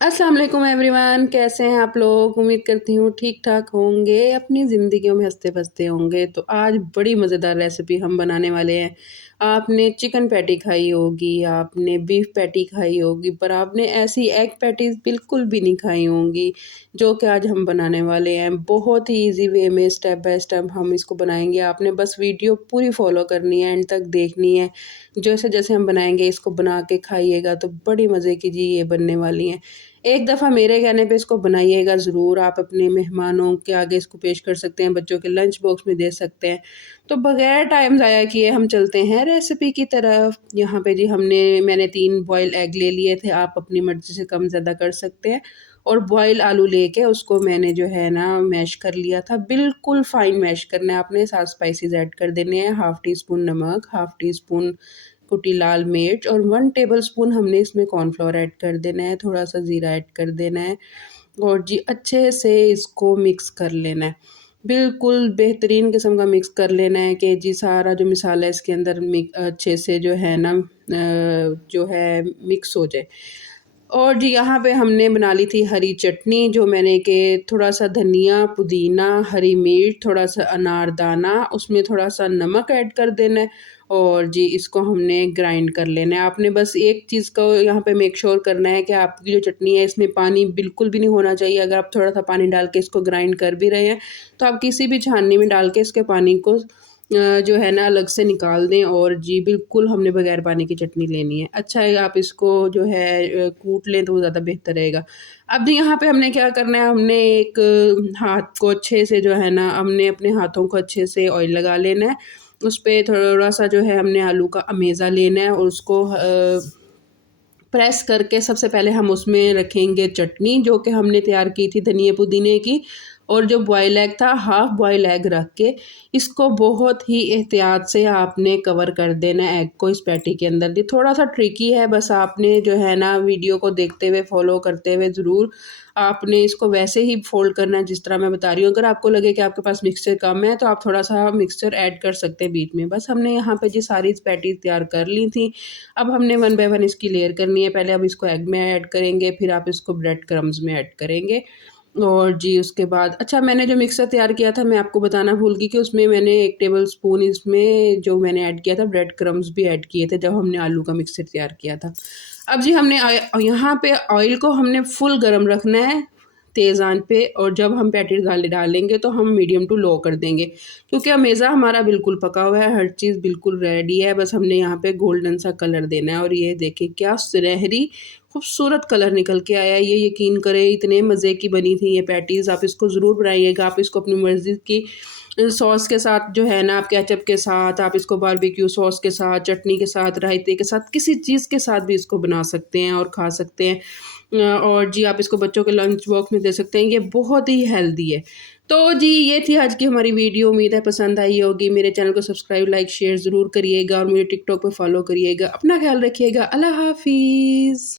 अस्सलाम वालेकुम एवरीवन, कैसे हैं आप लोग। उम्मीद करती हूँ ठीक ठाक होंगे, अपनी ज़िंदगियों में हंसते बसते होंगे। तो आज बड़ी मज़ेदार रेसिपी हम बनाने वाले हैं। आपने चिकन पैटी खाई होगी, आपने बीफ पैटी खाई होगी, पर आपने ऐसी एग पैटीज़ बिल्कुल भी नहीं खाई होंगी जो कि आज हम बनाने वाले हैं। बहुत ही इजी वे में स्टेप बाय स्टेप हम इसको बनाएंगे। आपने बस वीडियो पूरी फॉलो करनी है, एंड तक देखनी है। जैसे जैसे हम बनाएंगे इसको बना के खाइएगा तो बड़ी मज़े की जी ये बनने वाली हैं। एक दफ़ा मेरे कहने पे इसको बनाइएगा ज़रूर। आप अपने मेहमानों के आगे इसको पेश कर सकते हैं, बच्चों के लंच बॉक्स में दे सकते हैं। तो बगैर टाइम ज़ाया किए हम चलते हैं रेसिपी की तरफ। यहाँ पे जी मैंने 3 बॉयल एग ले लिए थे, आप अपनी मर्ज़ी से कम ज़्यादा कर सकते हैं। और बॉयल आलू लेके उसको मैंने जो है ना मैश कर लिया था, बिल्कुल फ़ाइन मैश करना है आपने। साथ स्पाइसेस ऐड कर देने हैं, हाफ़ टी स्पून नमक, हाफ़ टी स्पून कुटी लाल मिर्च और 1 टेबलस्पून हमने इसमें कॉर्नफ्लोर ऐड कर देना है, थोड़ा-सा ज़ीरा ऐड कर देना है और जी अच्छे से इसको मिक्स कर लेना है। बिल्कुल बेहतरीन किस्म का मिक्स कर लेना है कि जी सारा जो मसाला है इसके अंदर अच्छे से जो है ना जो है मिक्स हो जाए। और जी यहाँ पे हमने बना ली थी हरी चटनी, जो मैंने कि थोड़ा-सा धनिया, पुदीना, हरी मिर्च, थोड़ा-सा अनारदाना, उसमें थोड़ा-सा नमक ऐड कर देना है और जी इसको हमने ग्राइंड कर लेना है। आपने बस एक चीज़ को यहाँ पे मेक श्योर करना है कि आपकी जो चटनी है इसमें पानी बिल्कुल भी नहीं होना चाहिए। अगर आप थोड़ा-सा पानी डाल के इसको ग्राइंड कर भी रहे हैं, तो आप किसी भी छाननी में डाल के इसके पानी को जो है ना अलग से निकाल दें। और जी बिल्कुल हमने बगैर पानी की चटनी लेनी है। अच्छा है आप इसको जो है कूट लें तो वो ज़्यादा बेहतर रहेगा। अब यहाँ पे हमने क्या करना है, हमने एक हाथ को अच्छे से जो है ना हमने अपने हाथों को अच्छे से ऑयल लगा लेना है। उस पे थोड़ा-सा जो है हमने आलू का अमेज़ा लेना है और उसको प्रेस करके सबसे पहले हम उसमें रखेंगे चटनी, जो कि हमने तैयार की थी धनिए पुदीने की। और जो बॉयल एग था, हाफ़ बॉयल एग रख के इसको बहुत ही एहतियात से आपने कवर कर देना है एग को इस पैटी के अंदर। ये थोड़ा-सा ट्रिकी है, बस आपने जो है ना वीडियो को देखते हुए फ़ॉलो करते हुए ज़रूर आपने इसको वैसे ही फ़ोल्ड करना है जिस तरह मैं बता रही हूँ। अगर आपको लगे कि आपके पास मिक्सचर कम है तो आप थोड़ा-सा मिक्सचर ऐड कर सकते हैं बीच में। बस हमने यहाँ पे जी सारी पैटीज़ तैयार कर ली थी। अब हमने 1 बाय 1 इसकी लेयर करनी है। पहले अब इसको एग में ऐड करेंगे, फिर आप इसको ब्रेड क्रम्ब्स में ऐड करेंगे। और जी उसके बाद अच्छा मैंने जो मिक्सर तैयार किया था मैं आपको बताना भूल गई कि उसमें मैंने 1 टेबलस्पून इसमें जो मैंने ऐड किया था ब्रेड क्रम्ब्स भी ऐड किए थे जब हमने आलू का मिक्सर तैयार किया था। अब जी हमने यहाँ पे ऑयल को हमने फुल गरम रखना है तेज़ आंच पे, और जब हम पैटी डालेंगे तो हम मीडियम टू लो कर देंगे, क्योंकि अमेज़ा हमारा बिल्कुल पका हुआ है, हर चीज़ बिल्कुल रेडी है। बस हमने यहाँ पे गोल्डन सा कलर देना है और ये देखिए क्या सुनहरी खूबसूरत कलर निकल के आया है। ये यकीन करें इतने मज़े की बनी थी ये पैटीज़। आप इसको ज़रूर बनाइएगा। आप इसको अपनी मर्ज़ी की सॉस के साथ जो है ना, आप केचप के साथ, आप इसको बारबेक्यू सॉस के साथ, चटनी के साथ, रायते के साथ, किसी चीज़ के साथ भी इसको बना सकते हैं और खा सकते हैं। और जी आप इसको बच्चों के लंच बॉक्स में दे सकते हैं। ये बहुत ही हेल्दी है। तो जी ये थी आज की हमारी वीडियो। उम्मीद है पसंद आई होगी। मेरे चैनल को सब्सक्राइब, लाइक, शेयर ज़रूर करिएगा और मुझे टिकटॉक पे फॉलो करिएगा। अपना ख्याल रखिएगा। अल्लाह हाफ़िज़।